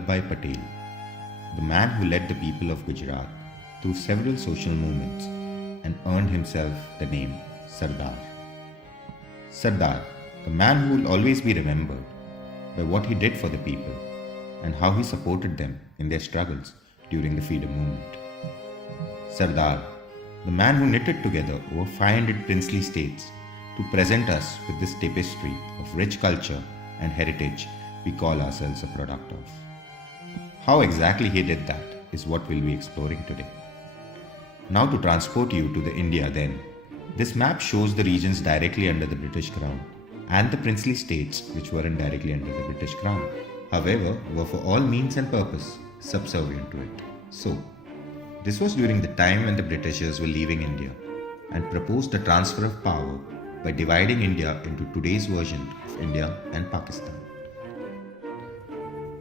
Vallabhbhai Patel, the man who led the people of Gujarat through several social movements and earned himself the name Sardar. Sardar, the man who will always be remembered by what he did for the people and how he supported them in their struggles during the freedom movement. Sardar, the man who knitted together over 500 princely states to present us with this tapestry of rich culture and heritage we call ourselves a product of. How exactly he did that is what we'll be exploring today. Now to transport you to the India then, this map shows the regions directly under the British Crown and the princely states which weren't directly under the British Crown, however, were for all means and purpose subservient to it. So, this was during the time when the Britishers were leaving India and proposed the transfer of power by dividing India into today's version of India and Pakistan.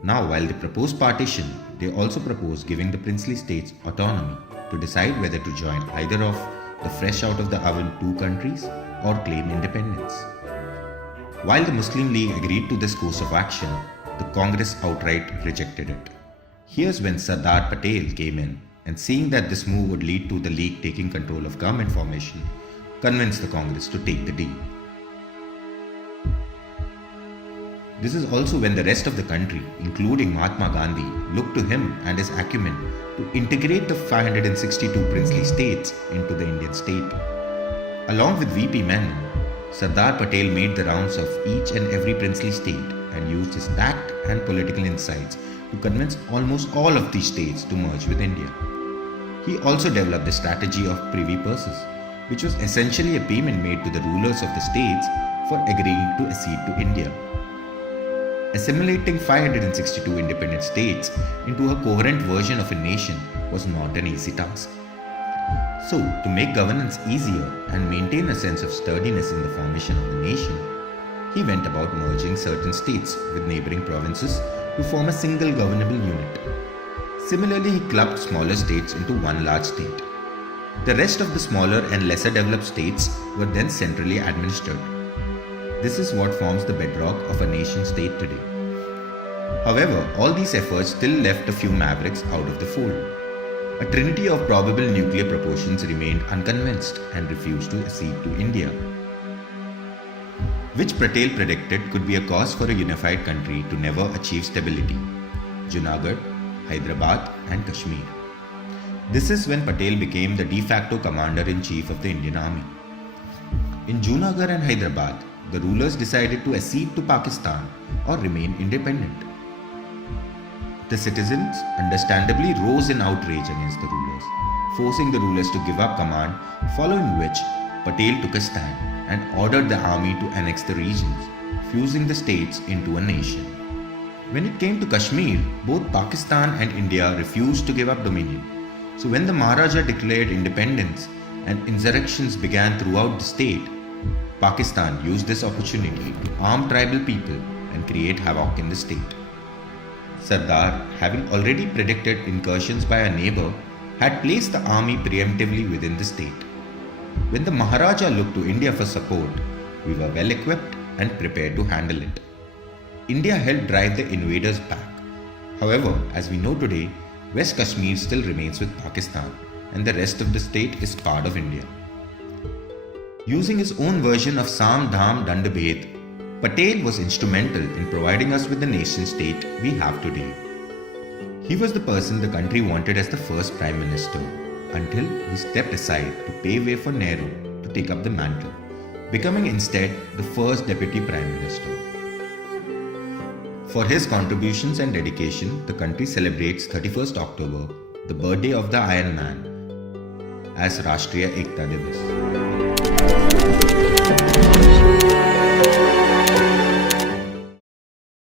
Now, while they proposed partition, they also proposed giving the princely states autonomy to decide whether to join either of the fresh out of the oven two countries or claim independence. While the Muslim League agreed to this course of action, the Congress outright rejected it. Here's when Sardar Patel came in and, seeing that this move would lead to the League taking control of government formation, convinced the Congress to take the deal. This is also when the rest of the country, including Mahatma Gandhi, looked to him and his acumen to integrate the 562 princely states into the Indian state. Along with V.P. Menon, Sardar Patel made the rounds of each and every princely state and used his tact and political insights to convince almost all of these states to merge with India. He also developed the strategy of privy purses, which was essentially a payment made to the rulers of the states for agreeing to accede to India. Assimilating 562 independent states into a coherent version of a nation was not an easy task. So, to make governance easier and maintain a sense of sturdiness in the formation of the nation, he went about merging certain states with neighboring provinces to form a single governable unit. Similarly, he clubbed smaller states into one large state. The rest of the smaller and lesser developed states were then centrally administered. This is what forms the bedrock of a nation-state today. However, all these efforts still left a few mavericks out of the fold. A trinity of probable nuclear proportions remained unconvinced and refused to accede to India, which Patel predicted could be a cause for a unified country to never achieve stability: Junagadh, Hyderabad and Kashmir. This is when Patel became the de facto commander-in-chief of the Indian Army. In Junagadh and Hyderabad, the rulers decided to accede to Pakistan or remain independent. The citizens understandably rose in outrage against the rulers, forcing the rulers to give up command, following which Patel took a stand and ordered the army to annex the regions, fusing the states into a nation. When it came to Kashmir, both Pakistan and India refused to give up dominion. So when the Maharaja declared independence and insurrections began throughout the state, Pakistan used this opportunity to arm tribal people and create havoc in the state. Sardar, having already predicted incursions by a neighbor, had placed the army preemptively within the state. When the Maharaja looked to India for support, we were well equipped and prepared to handle it. India helped drive the invaders back. However, as we know today, West Kashmir still remains with Pakistan and the rest of the state is part of India. Using his own version of Sam Dham Dand Bhed, Patel was instrumental in providing us with the nation state we have today. He was the person the country wanted as the first Prime Minister until he stepped aside to pave way for Nehru to take up the mantle, becoming instead the first Deputy Prime Minister. For his contributions and dedication, the country celebrates 31st October, the birthday of the Iron Man, as Rashtriya Ekta Divas.